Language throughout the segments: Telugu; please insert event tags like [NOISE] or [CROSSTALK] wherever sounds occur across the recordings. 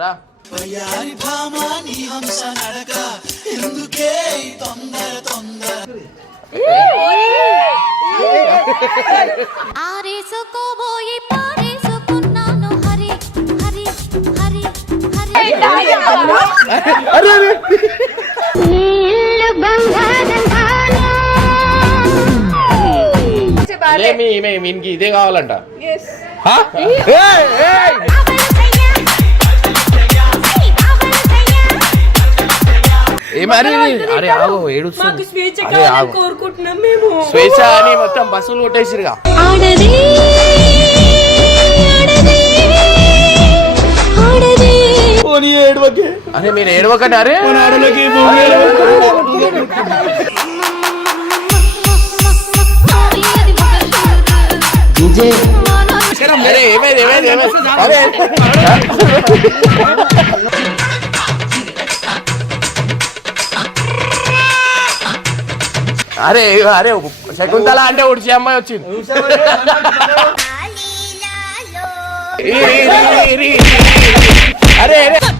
రా. ఆరేసుకోబోయి పారేసుకున్నాను. హరి హరి హరి హరి. ఇల్లు బంగారం లేమి ఈమె వీనికి ఇదే కావాలంట. ఏం అరే ఆగో ఏడుస్తుంది స్వేచ్ఛ అరే ఆగు. కోరుకుంటున్నాం మేము. స్వేచ్ఛ అని మొత్తం బస్సులు కొట్టేసిరుగా అరే మీరు ఏడవకండి అరే. అరే ఏమైంది ఏమైంది ఏమైంది? అరే. అరే అరే శకుంతల అంటే ఉడిచి అమ్మాయి వచ్చింది. అరే అరే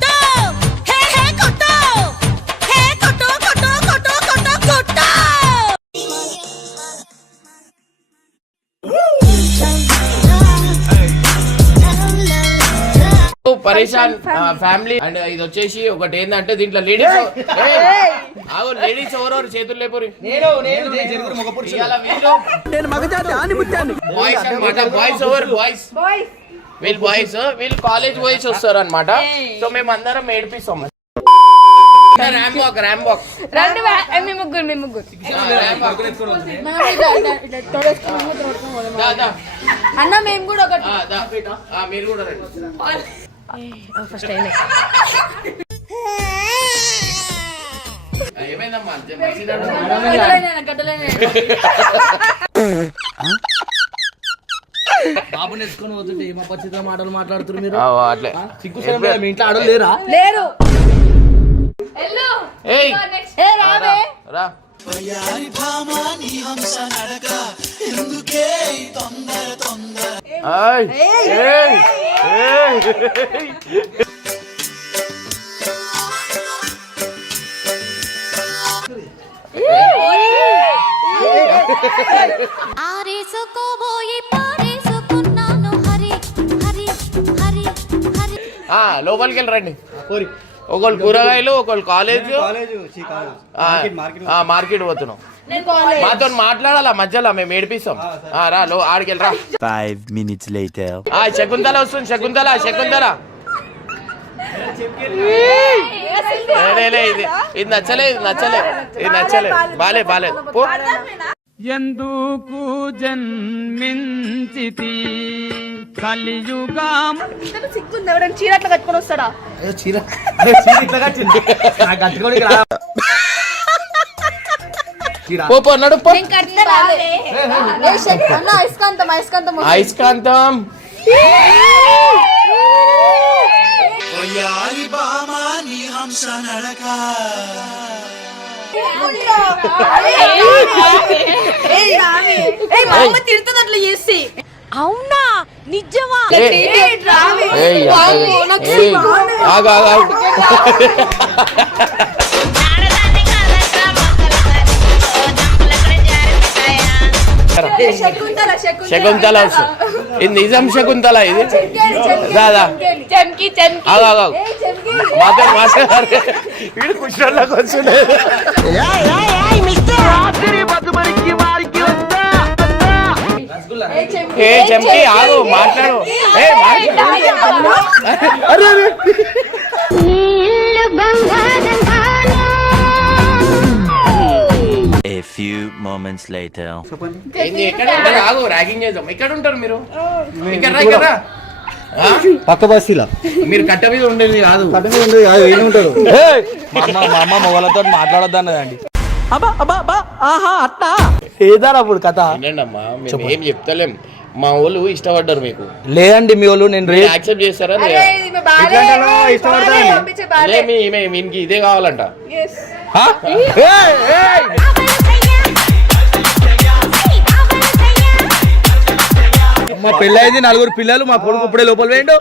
పరేషాన్ ఫ్యామిలీ అండ్ ఇది వచ్చేసి ఒకటి ఏంటంటే దీంట్లో లేడీస్ ఆగో లేడీస్ ఎవరెవరు చేతులు లేపురి బాయ్స్ అన్నమాట బాయ్స్ ఎవరు? బాయ్స్ వీళ్ళు బాయ్స్ వీళ్ళు కాలేజ్ బాయ్స్ వస్తారు అనమాట సో మేము అందరం ఏడిపిస్తాం ముగ్గురు మీ ముగ్గురు. అన్న మేము కూడా ఒకటి. మీరు కూడా రండి. ఫస్ట్ అయినా పోతుంటే ఏమో పచ్చిత మాటలు మాట్లాడుతున్నారు మీరు? ఆ, అట్లే సిగ్గు? మీ ఇంట్లో ఆడలు లేరా లేరు ఏయ్! ఏ రావే రా ఎందుకే తొందర తొందర లోపలికి వెళ్ళి రండి ఒకళ్ళు కూరగాయలు ఒకళ్ళు కాలేజ్. మార్కెట్ పోతున్నాం. మాతో మాట్లాడాలా మధ్యలో? మేము ఏడిపిస్తాం. ఆ, రా లో ఆడికి వెళ్ళి రా శకుంతల వస్తుంది శకుంతల శకుంతల. ఇది ఇది నచ్చలే ఇది నచ్చలే ఇది నచ్చలే. బాలే బాలే. పో. ఎందుకు జన్మించితి కలియుగం సిగ్గుంది ఎవరైనా చీర అట్లా కట్టుకొని వస్తాడా చీర అరే చీర ఇట్లా కట్టింది నాకు కట్టుకోనికి రా చీర పో పో నడు పో నేను కడితే రాలే. ఏ శక్- అన్న అయస్కాంతం అయస్కాంతం వస్తుంది. అయస్కాంతం నీ హంస నడక తిడుతుంది అట్లా చేసి అవునా నిజమా ఆగు, ఆగు, [LAUGHS] శకుంతల ఇది నిజం శకుంతల ఇది? దాదా. చెంకి చెంకి. ఆగు, మాతో మాట్లాడారు వీడు ఏ చెంకి. ఆగు మాట్లాడు. ఏ మాట్లాడు. అరే అరే. Moments later. ఏంది, ఎక్కడ ఉంటారు? ఆగు ర్యాగింగ్ చేద్దాం. ఎక్కడ ఉంటారు మీరు? ఇక్కడ రా, ఇక్కడ రా. ఆ? పక్క బస్తీలా. మీరు కట్ట మీద ఉండేది కాదు. ఉంటారు మా అమ్మ మా అమ్మ మొగలతో మాట్లాడొద్దు అన్నదండి అబ్బా అబ్బా అబ్బా ఆహా అట్టా ఏదారా అప్పుడు కథ? వినండమ్మా మేము ఏం చెప్తలేం. మా వాళ్ళు ఇష్టపడ్డారు మీకు. లేదండి మీ వాళ్ళు నేను రే యాక్సెప్ట్ చేస్తారా లేదా? లే, మీ ఇదే కావాలంట. హా? ఏయ్, ఏయ్. మా పెళ్ళి అయింది నలుగురు పిల్లలు మా కొడుకు ఇప్పుడే లోపల వేయండు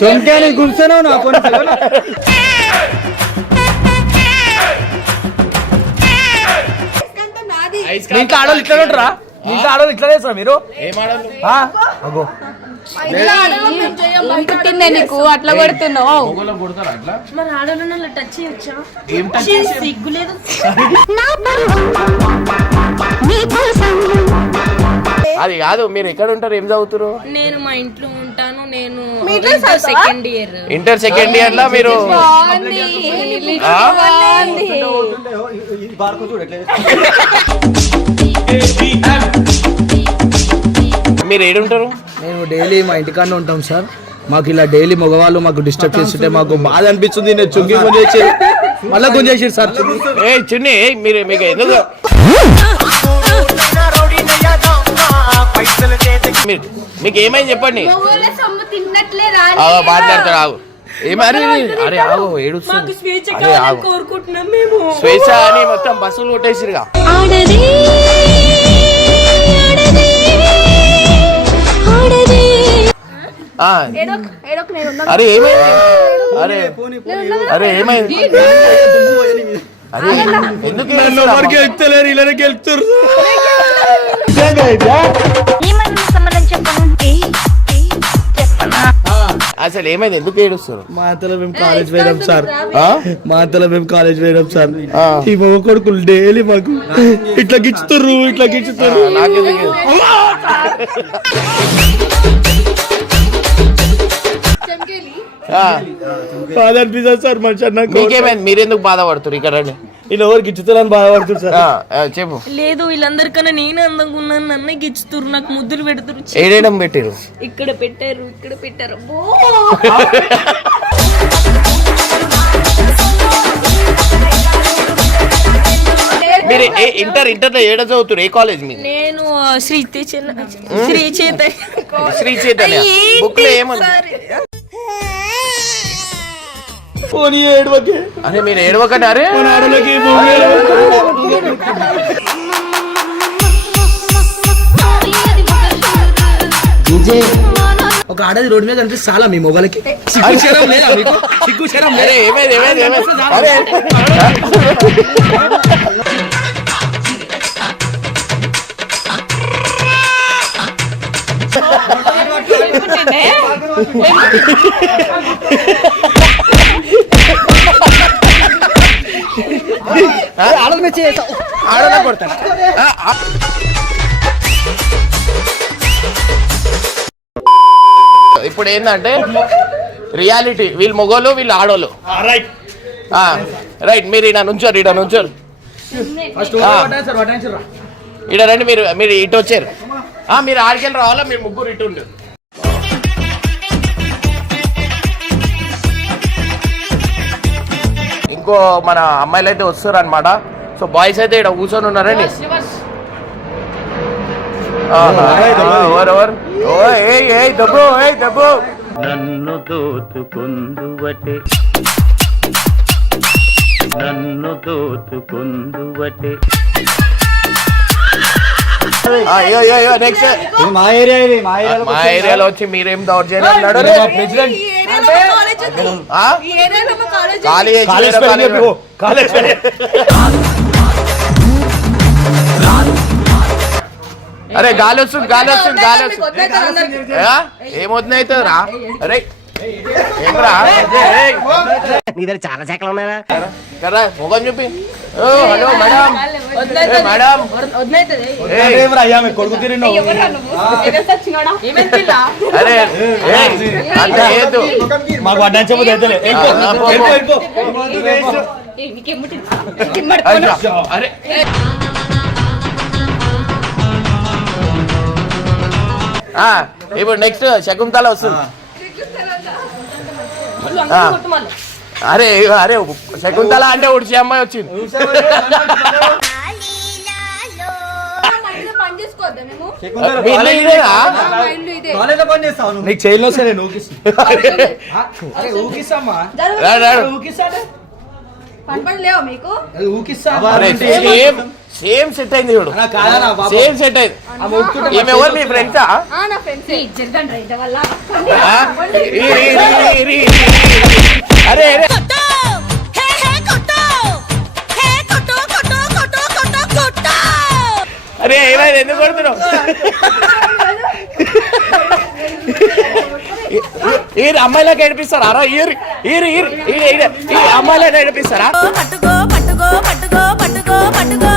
చొంకాని గుంసాను నా కొన్ని ఐస్ మీ ఇంట్లో ఆడవాళ్ళు ఇట్లా ఉంటారా? మీ ఇంట్లో ఆడవాళ్ళు ఇట్లా చేస్తారా మీరు? ఏం ఆడాలి ఆ? అగో. పుట్టిందే నీకు? అట్లా కొడుతున్నావు? మరి ఆడవాళ్ళని టచ్ చేయొచ్చా? సిగ్గులేదు అది కాదు మీరు ఎక్కడ ఉంటారు? ఏం చదువుతారు నేను మా ఇంట్లో ఉంటాను. నేను సెకండ్ ఇయర్ ఇంటర్ సెకండ్ ఇయర్లో మీరు? మీరు ఏడుంటారు? మేము డైలీ మా ఇంటికాడనే ఉంటాం సార్. మాకు ఇలా డైలీ మగవాళ్ళు మాకు డిస్టర్బ్ చేస్తుంటే మాకు బాధ అనిపిస్తుంది. నేను చుంగి గుంజేసి మళ్ళీ గుంజేసి సార్. ఏ చిన్ని మీరు మీకు ఎందుకు? మీరు మీకు ఏమైంది చెప్పండి. మాట్లాడతాడు ఆగు అరే ఆగు ఏడుస్తుంది అరే ఆగు. స్వేచ్ఛ అని మొత్తం బస్సులు కొట్టేసిరుగా. అరే ఏమైంది? అరే అరే ఏమైంది? అరే ఎందుకు? గెలుస్తలేరు ఇలా గెలుస్తారు. అసలు ఏమైంది? ఎందుకు ఏడుస్తారు మా అంతలో మేము కాలేజ్ పోయినాం సార్. ఆ? మా అంతలో మేము కాలేజ్ పోయినాం సార్. ఈ మగ కొడుకులు డైలీ మాకు ఇట్లా గిచ్చుతారు ఇట్లా గిచ్చుతారు బాధ అనిపిస్తుంది సార్ మనిషి నాకు మీకేమైంది? మీరెందుకు బాధపడుతున్నారు? ఇక్కడ రండి. ఇలా ఎవరు గిచ్చుతారని బాధపడుతుంది సార్ ఆ, ఆ, చెప్పు. లేదు వీళ్ళందరికన్నా నేను అందంగా ఉన్నాను నన్నే గిచ్చుతురు నాకు ముద్దులు పెడుతురు ఛీ, ఏడేయడం పెట్టిరు ఇక్కడ పెట్టారు ఇక్కడ పెట్టారు. అబ్బో. మీరు ఏ- ఇంటర్ ఇంటర్లో ఏడ చదువుతారు ఏ కాలేజ్ మీరు నేను ఆ, శ్రీ చైతన్య శ్రీ చైతన్య శ్రీ చైతన్య. బుక్లో ఏముంది? పోనీ ఏడువకే అరే మీరు ఏడవకండి అరే మన ఆడలకి భూమి ఒక ఆడది రోడ్డు మీద కనిపిస్తే చాలా మీ మొగలకి సిగ్గు శరం లేదా మీకు సిగ్గు శరం అరే ఏమైంది ఏమైంది ఏమైంది అరే ఆడనే కొడతాను ఆ, ఆ. ఇప్పుడు ఏంటంటే రియాలిటీ వీళ్ళు మొగోళ్ళు వీళ్ళు ఆడోళ్ళు. రైట్. మీరు ఈడ నుంచోరు ఈడ నుంచోరు. ఈడ రండి మీరు మీరు ఇటు వచ్చారు. మీరు ఆడికెళ్ళి రావాలా? మీరు ముగ్గురు ఇటు ఉండు. ఇంకో మన అమ్మాయిలు అయితే వస్తారు అనమాట సో బాయ్స్ అయితే ఇక్కడ కూర్చొని ఉన్నారండి నన్ను దోచుకుందువటే. నన్ను దోచుకుందువటే. నెక్స్ట్ మా ఏరియా ఇది మా మా ఏరియాలో వచ్చి మీరేం దౌర్జన్యం నడరు ప్రెసిడెంట్? ఖాళీ కాలేజ్ అరే గాలి వస్తుంది గాలి వస్తుంది గాలి వస్తుంది. ఆ? ఏమవుతుంది అవుతుంది ఏమరా చాలా శాఖలు ఉన్నాయా కదా ముఖం చూపి హలో మేడం కొడుకు అరే. మాకు అరే ఇప్పుడు నెక్స్ట్ శకుంతల వస్తుంది. అరే అరే శకుంతల అంటే ఉడిచి అమ్మాయి వచ్చింది. నీకు సరే ఊకిస్తా. మీకు? సేమ్ సెట్ అయింది చూడు. సేమ్ సెట్ అయింది. ఈమె ఎవరు మీ ఫ్రెండ్సా అరే అరే. అరే ఏమైంది ఎందుకు కొడుతున్నావు? ఈ అమ్మాయిలకు ఏడిపిస్తారా? అరా ఈరు ఈరు ఈ అమ్మాయిలకు ఏడిపిస్తారా? పట్టుకో పట్టుకో పట్టుకో పట్టుకో పట్టుకో పట్టుకో.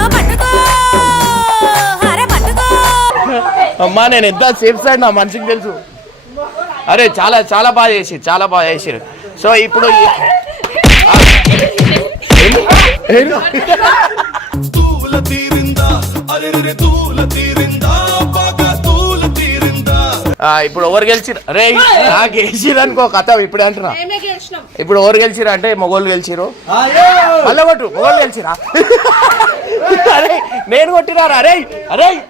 అమ్మా నేను ఎంత సేఫ్ సైడ్ నా మనిషికి తెలుసు. అరే చాలా చాలా బాగా చేసి చాలా బాగా చేసిరు. సో ఇప్పుడు ఈ- ఆ, ఏంటి? ఏంటి? తూల తీరిందా అరే తూల తీరిందా బాగా తూల తీరిందా ఆ, ఇప్పుడు ఎవరు గెలిచిరు రే నాకు గెలిచిరు అనుకో కథ ఇప్పుడే అంటున్నా ఇప్పుడు ఎవరు గెలిచిరు అంటే మొగోళ్ళు గెలిచిరు మళ్ళీ కొట్టు మొగోళ్ళు గెలిచిరా అరే నేను కొట్టినారా? అరే అరే!